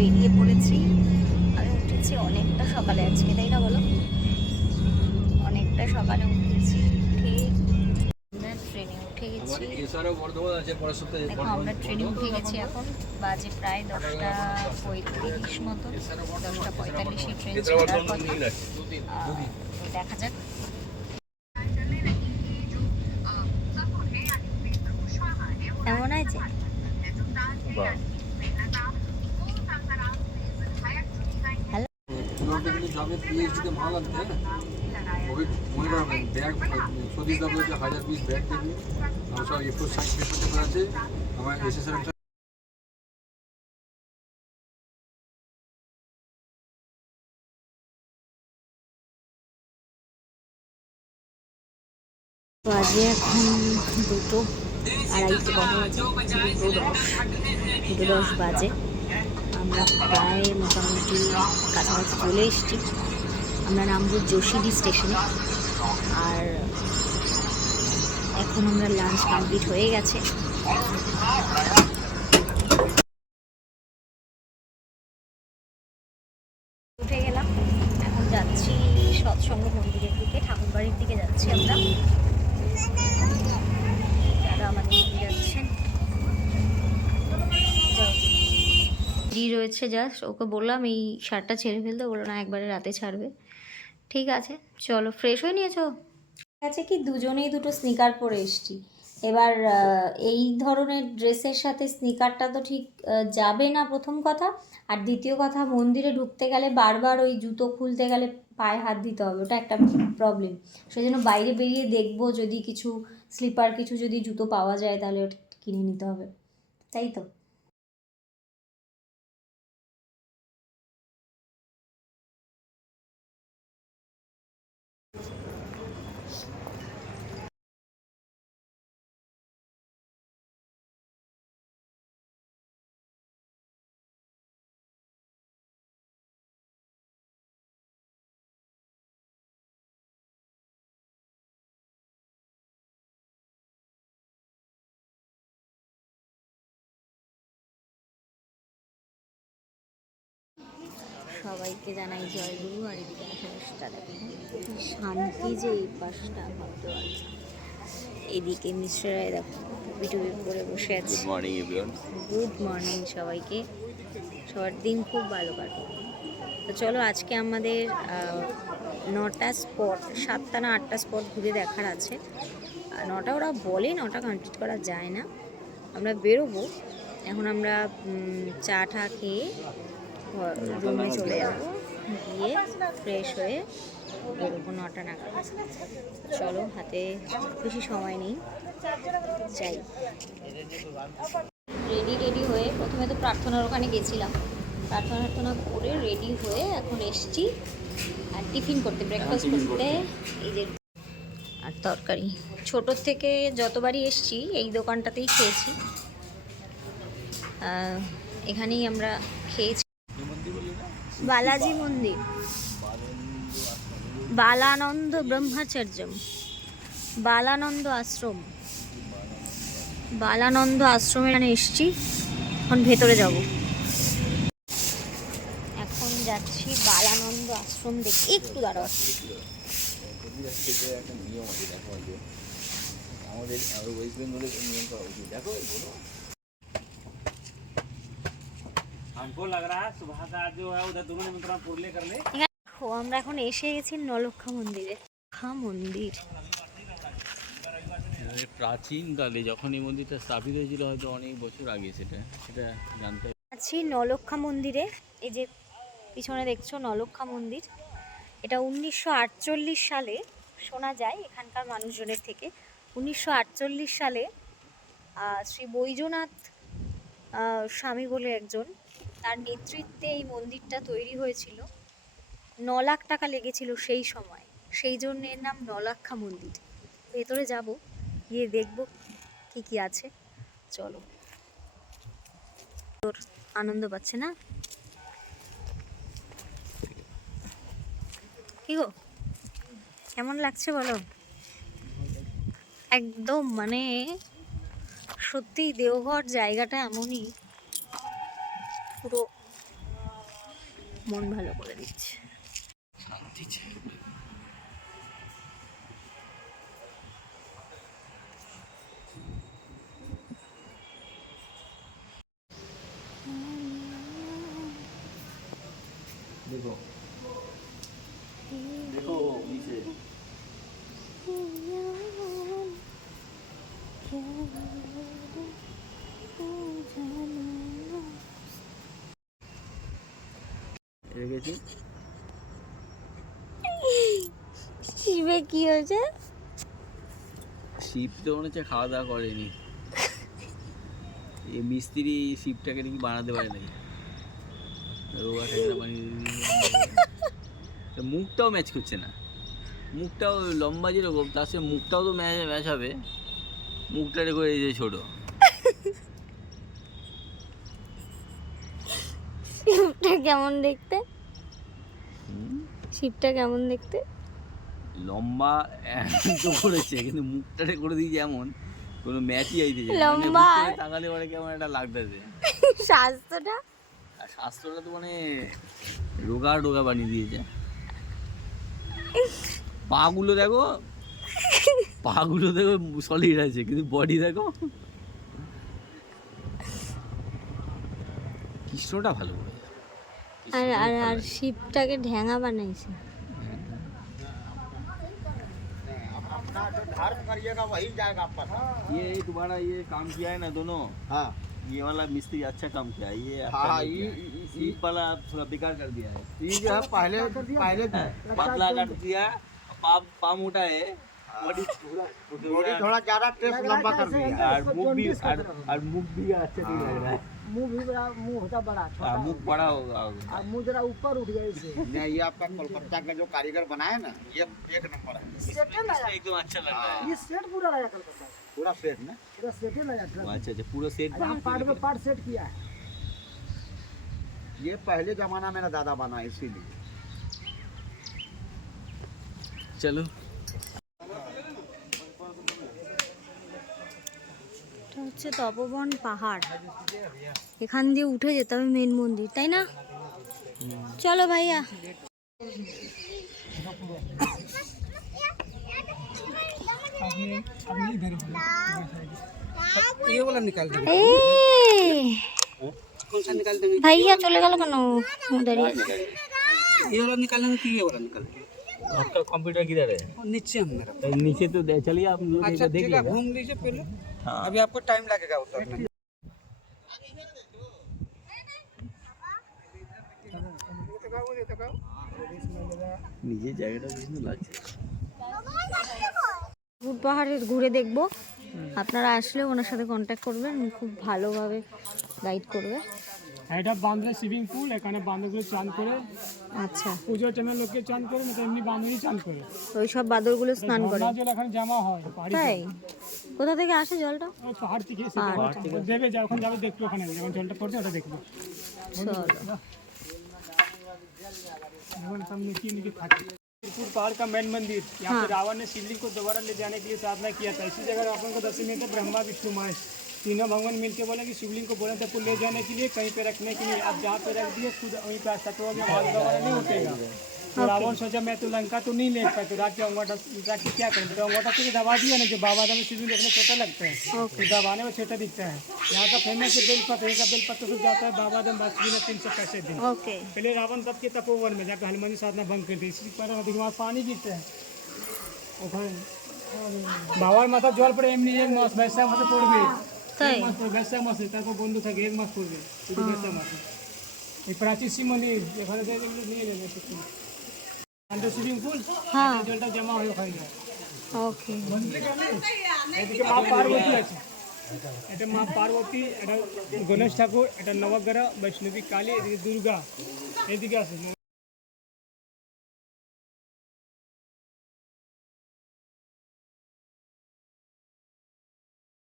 বেরিয়ে পড়েছি। আমি উঠেছি অনেকটা সকালে আজকে, তাই না বলো? অনেকটা সকালে উঠেছি। ঠিক আমরা ট্রেনে উঠে গেছি। দেখো আমরা ট্রেনে উঠে গেছি, এখন বাজে প্রায় 10:35 মতো। 10:45 ট্রেন ছাড়ার কথা। দেখা যাক। কেমন আছে? যাবে পিএইচডিতে মাল আনতে, হ্যাঁ ওই মনে রাখবেন ব্যাগ সতীশ দা বলেছে 1000 পিস ব্যাগ দেবে। আমার সব একটু সার্টিফিকেট আছে আমার এসএসএর। বাজে এখন 2:30 কথা আছে, 2:10 বাজে। আমরা প্রায় মোটামুটি কাছাকাছি চলে এসেছি। আমরা নামবো যোশীডি স্টেশনে। আর এখন আমরা লাঞ্চ কমপ্লিট হয়ে গেছে। উঠে গেলাম, এখন যাচ্ছি সৎসঙ্গ মন্দিরের দিকে, ঠাকুরবাড়ির দিকে যাচ্ছি আমরা। দাদা আমাদের দিকে যাচ্ছেন। রয়েছে জাস্ট, ওকে বললাম এই শার্টটা ছেড়ে ফেলতে, বললো না একবারে রাতে ছাড়বে। ঠিক আছে চলো, ফ্রেশ হয়ে নিয়েছো? আছে কি দুজনেই দুটো স্নিকার পরে এসছি। এবার এই ধরনের ড্রেসের সাথে স্নিকারটা তো ঠিক যাবে না, প্রথম কথা। আর দ্বিতীয় কথা, মন্দিরে ঢুকতে গেলে বারবার ওই জুতো খুলতে গেলে পায়ে হাত দিতে হবে, ওটা একটা প্রবলেম। সেই জন্য বাইরে বেরিয়ে দেখবো, যদি কিছু স্লিপার কিছু যদি জুতো পাওয়া যায় তাহলে ওটা কিনে নিতে হবে, তাই তো। সবাইকে জানাই জয়গুরু। আর এদিকে আশেপাশটা দেখো কি শান্তি, যে এই পাশটা ভাবতে পারছি। এদিকে মিশ্রায় দেখো টুপি করে বসে আছে। Good morning everyone. Good morning সবাইকে, সবার দিন খুব ভালো কাটুক। তো চলো, আজকে আমাদের 9টা স্পট, 7টা না 8টা স্পট ঘুরে দেখার আছে। 9টা ওরা বলে, 9টা কমপ্লিট করা যায় না। আমরা বেরোবো এখন। আমরা চা টা খেয়ে রুমে চলে যাবো, গিয়ে ফ্রেশ হয়ে বেরোবো 9টা নাগাদ। চলো, হাতে বেশি সময় নেই, যাই। রেডি হয়ে প্রথমে তো প্রার্থনার ওখানে গেছিলাম, প্রার্থনা করে রেডি হয়ে এখন এসছি আর টিফিন করতে, ব্রেকফাস্ট করতে। এই যে আর তরকারি, ছোটোর থেকে যতবারই এসছি এই দোকানটাতেই খেয়েছি, এখানেই আমরা খেয়েছি। বালাজি মন্দির, বালানন্দ ব্রহ্মচর্যম, বালানন্দ আশ্রম, বালানন্দ আশ্রমে এসছি। এখন ভেতরে যাব, এখন যাচ্ছি বালানন্দ আশ্রম দেখে। একটু দাঁড়াও, আমরা এখন এসে গেছি নলক্ষা মন্দিরে। মন্দির প্রাচীনকালে যখন এই মন্দিরটা স্থাপিত হয়েছিল, হয়তো অনেক বছর আগে, সেটা জানতে আছি নলক্ষা মন্দিরে। এই যে পিছনে দেখছো নলক্ষা মন্দির, এটা 1948 সালে শোনা যায় এখানকার মানুষজনের থেকে। 1948 সালে শ্রী বৈজনাথ স্বামী বলে একজন, তার নেতৃত্বে এই মন্দিরটা তৈরি হয়েছিল। 9 লাখ টাকা লেগেছিল সেই সময়, সেই জন্য এর নাম নলাক্ষা মন্দির। ভেতরে যাব, গিয়ে দেখবো কি কি আছে। চলো, তোর আনন্দ পাচ্ছে না কি গো? কেমন লাগছে বলো? একদম মানে সত্যি দেওঘর জায়গাটা এমনই, পুরো মন ভালো করে দিচ্ছে। देखो देखो पीछे রেখেছি। শিবে কি হয়েছে? শিপ তো মনে হচ্ছে খাওয়া দাওয়া করেনি, এই মিস্ত্রি শিপটাকে নাকি বানাতে পারে নাই, রোগা ঠেকরা বানিয়ে মুখটাও ম্যাচ করছে না, মুখটাও লম্বা যেরকম তার সঙ্গে মুখটাও তো ম্যাচ হবে, মুখটা রেখে এই যে ছোটো। শিবটা কেমন দেখতে? শিবটা কেমন দেখতে? লম্বা তো করেছে কিন্তু মুখটারে করে দিয়েছে এমন কোনো ম্যাচই আইতেছে, লম্বা তাকালে পরে কেমন একটা লাগতেছে। স্বাস্থ্যটা আর স্বাস্থ্যটা তো মানে রোগা রোগা বানিয়ে দিয়েছে। পাগুলো দেখো, পাগুলো দেখো সলিড আছে কিন্তু বডি দেখো। কৃষ্ণটা ভালো করে আর আর আর শিবটাকে ঢ্যাঙা বানাইছে। ये तुम्हारा ये काम किया है ना दोनों, हाँ ये वाला मिस्त्री अच्छा काम किया है, ये हाँ सीप वाला थोड़ा बेकार कर दिया है, ये जो है पहले पतला कर दिया, पाम मोटा है, बॉडी बॉडी थोड़ा ज्यादा टेस्ट लंबा कर दिया। और मुख भी अच्छा नहीं लग रहा है। मुंह भी बड़ा, मुंह होता बड़ा, छोटा मुख बड़ा होगा। और मुंह जरा ऊपर उठ गया इसे। नहीं ये आपका कोलकाता का जो कारीगर बनाया ना ये एक नंबर है, सेट लाया, एकदम अच्छा लग रहा है। ये सेट पूरा लाया कलकत्ता, पूरा सेट ना। पूरा सेट ही लाया ट्रक। अच्छा अच्छा पूरा सेट। यहाँ पार्ट में पार्ट सेट किया है। ये पहले जमाना मेरा दादा बना इसीलिए। चलो এটা হচ্ছে তপবন পাহাড়, এখান দিয়ে উঠে যেতে হবে মেন মন্দির, তাই না? চলো ভাইয়া। ये वाला निकाल दो। कौन सा निकाल देंगे? ভাইয়া চলে গেল কেন? দাঁড়িয়ে ये वाला निकालेंगे कि ये वाला निकालेंगे? आपका कंप्यूटर किधर है? नीचे है मेरा। नीचे तो चलिए आप अच्छा देख ठीक है, लीजिए। घूम लीजिए पहले। हाँ। अभी आपको टाइम लगेगा उतरने में। নিজে জায়গাটা কিন্তু লাগছে। ভুট পাহাড়ে ঘুরে দেখবো, আপনারা আসলে ওনার সাথে কন্ট্যাক্ট করবেন, উনি খুব ভালোভাবে গাইড করবে। এটা বাঁধলে সুইমিং পুল, এখানে বাঁধগুলো চান করে, আচ্ছা, পুজোর টাইমে লোকে চান করে না, তো এমনি বাঁধেই চান করে। ওই সব বাদরগুলো স্নান করে, ঝর্ণা জল এখানে জমা হয় পাহাড়ি তাই? কোথা থেকে আসে জলটা? ওই পাহাড় থেকে এসে পাহাড় দেবে, যখন যাবে দেখবে, ওখানে যখন জলটা পড়ছে ওটা দেখবে। চলো। এখন सब नीचे नीचे থাকে। वीरपुर पहाड़ का मेन मंदिर, यहाँ पे रावण ने शिवलिंग को दोबारा ले जाने के लिए साधना किया था। इसी जगह अपन को दर्शन मिलते ब्रह्मा विष्णु महेश तीनों भगवान मिलके बोले कि शिवलिंग को बोले थे को ले जाने के लिए, कहीं पे रखने के लिए। अब जहाँ पे रख दिए खुद वहीं पे सत्व में भाग दोबारा नहीं उठेगा। तो रावण सोचा मैं तो लंका तो नहीं ले पाए, तो रात के अंगूठा के क्या करें, तो अंगूठा से दबा दिया ना, जो बाबा दाम शिवलिंग देखने छोटा लगता है, तो दबाने में छोटा दिखता है। यहाँ का फेमस है बेलपत्र, यहाँ का बेलपत्र से जाता है बाबा दाम बासुकी में 365 दिन। ওকে, पहले रावण तब के तपोवन में जाकर हनुमान जी साधना भंग कर दी, इसी पर नदी के वहाँ पानी गिरता है। বাবার মাথা জল পড়ে এমনি এক মাস বৈশাখ মাসে পড়বে, তাই? এক মাস পড়বে বৈশাখ মাসে, তারপর বন্ধ থাকে, এক মাস পড়বে শুধু বৈশাখ মাসে। এই প্রাচীন শিব মন্দির এখানে নিয়ে যাবে আন্ডার সুইমিং পুল, হ্যাঁ, জলটা জমা হয়ে ওখানে যায়। ওকে। এদিকে মা পার্বতী আছে, এটা মা পার্বতী, এটা গণেশ ঠাকুর, এটা নবগ্রহ, বৈষ্ণবী কালী, এদিকে দুর্গা, এদিকে আছে।